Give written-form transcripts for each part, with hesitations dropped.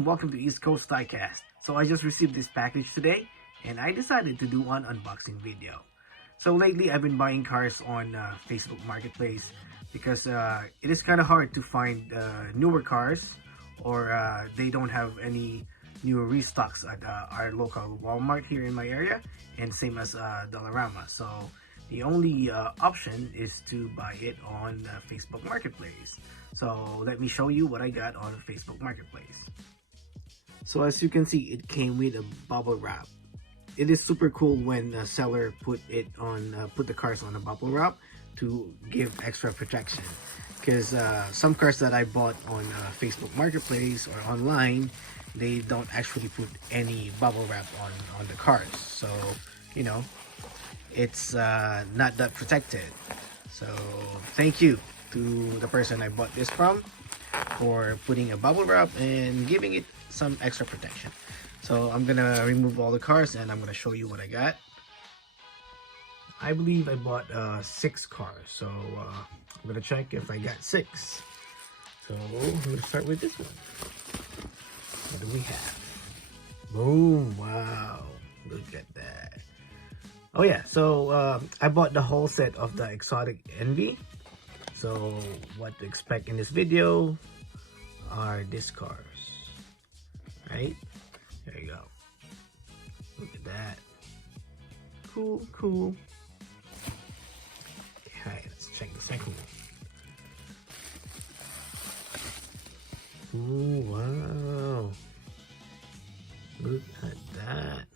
and welcome to East Coast Diecast. So I just received this package today and I decided to do an unboxing video. So lately I've been buying cars on Facebook Marketplace because it is kind of hard to find newer cars, or they don't have any newer restocks at our local Walmart here in my area, and same as Dollarama. So the only option is to buy it on Facebook Marketplace. So let me show you what I got on Facebook Marketplace. So as you can see, it came with a bubble wrap. It is super cool when a seller put the cars on a bubble wrap to give extra protection. Because some cars that I bought on Facebook Marketplace or online, they don't actually put any bubble wrap on the cars. So, you know, it's not that protected. So thank you to the person I bought this from for putting a bubble wrap and giving it some extra protection. So I'm gonna remove all the cars and I'm gonna show you what I got. I believe I bought 6 cars, so I'm gonna check if I got 6. So I'm gonna start with this one. What do we have? Boom! Wow, look at that. Oh yeah, so I bought the whole set of the Exotic Envy. So what to expect in this video are these cars, right? There you go. Look at that. Cool, cool. Okay, let's check the second one. Ooh, wow. Look at that.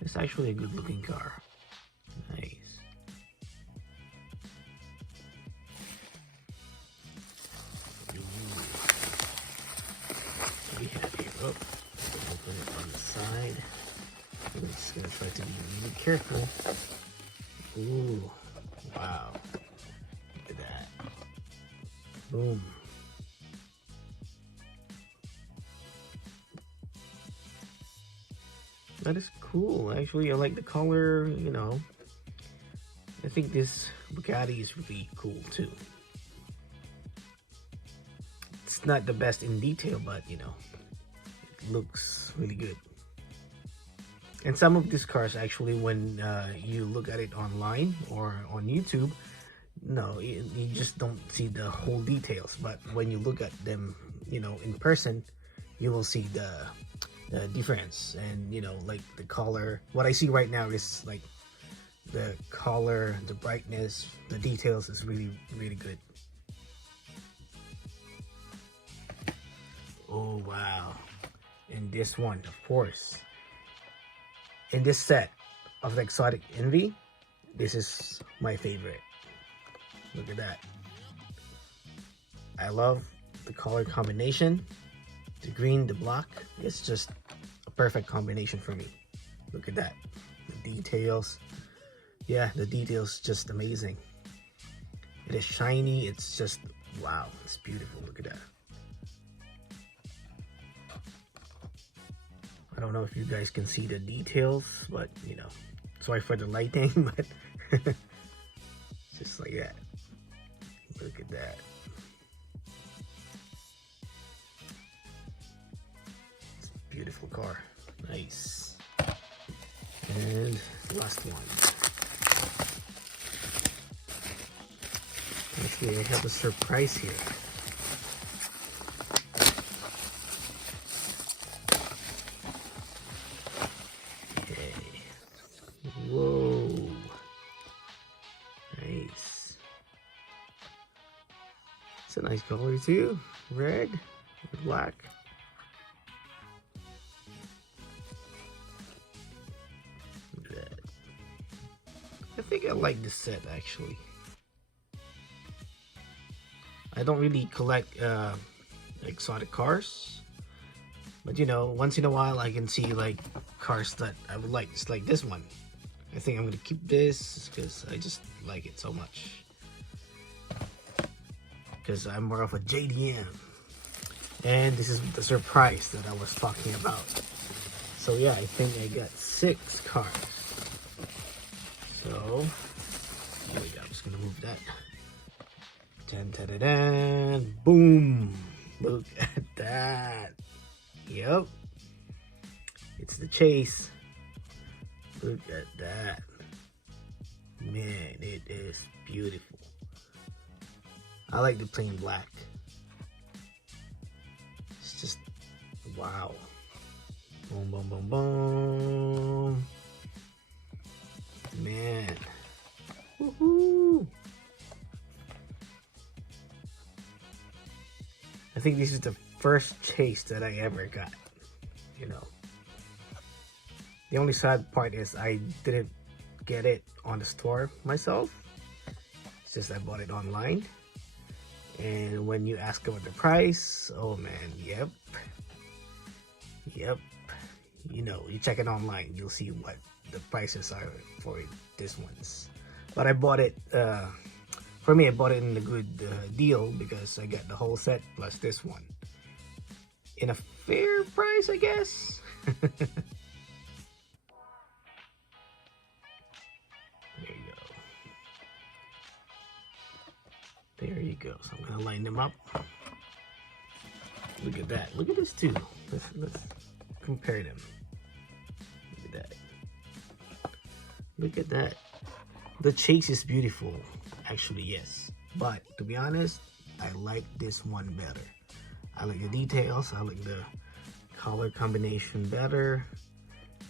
It's actually a good looking car. Nice. We have here, oh, open it on the side. I'm just gonna try to be really careful. Ooh, wow. Look at that. Boom. That is cool. Actually, I like the color, you know. I think this Bugatti is really cool too. It's not the best in detail, but you know, it looks really good. And some of these cars actually, when you look at it online or on YouTube, no, you just don't see the whole details. But when you look at them, you know, in person, you will see the difference. And you know, like the color, what I see right now is like the color, the brightness, the details is really, really good. Oh wow. And this one, of course, in this set of the Exotic Envy, this is my favorite. Look at that. I love the color combination. The green, the black, it's just a perfect combination for me. Look at that. The details. Yeah, the details just amazing. It is shiny. It's just, wow. It's beautiful. Look at that. I don't know if you guys can see the details, but you know, sorry for the lighting, but just like that. Look at that. It's a beautiful car. Nice. And last one. Actually, I have a surprise here. Whoa, nice. It's a nice color too, red with black. Look at that. I think I like this set actually. I don't really collect exotic cars, but you know, once in a while I can see like cars that I would like, just like this one. I think I'm gonna keep this because I just like it so much. Because I'm more of a JDM. And this is the surprise that I was talking about. So yeah, I think I got 6 cars. So, here we go. I'm just gonna move that. Dun, dun, dun, dun. Boom! Look at that. Yep. It's the chase. Look at that. Man, it is beautiful. I like the plain black. It's just wow. Boom, boom, boom, boom. Man. Woohoo! I think this is the first chase that I ever got. You know. The only sad part is I didn't get it on the store myself. It's just I bought it online. And when you ask about the price, oh man, yep. You know, you check it online, you'll see what the prices are for this ones. But I bought it, for me I bought it in a good deal because I got the whole set plus this one. In a fair price, I guess. There you go. So I'm gonna line them up. Look at that. Look at this too. Let's compare them. Look at that. Look at that. The chase is beautiful. Actually, yes. But to be honest, I like this one better. I like the details. I like the color combination better.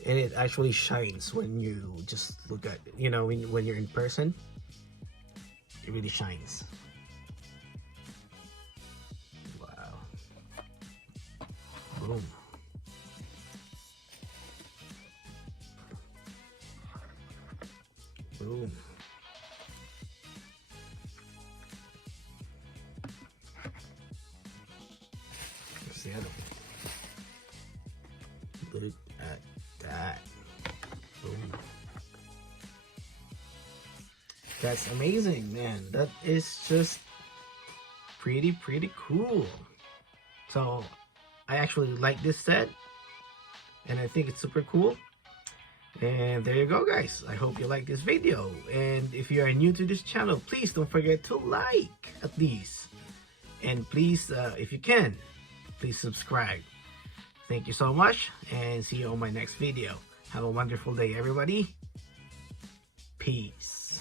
And it actually shines when you just look at it. You know, when you're in person, it really shines. Boom. Boom. Let's see. Look at that. Boom. That's amazing, man. That is just pretty cool. So I actually like this set and I think it's super cool. And there you go, guys. I hope you like this video, and if you are new to this channel, please don't forget to like at least, and please if you can, please subscribe. Thank you so much, and see you on my next video. Have a wonderful day, everybody. Peace.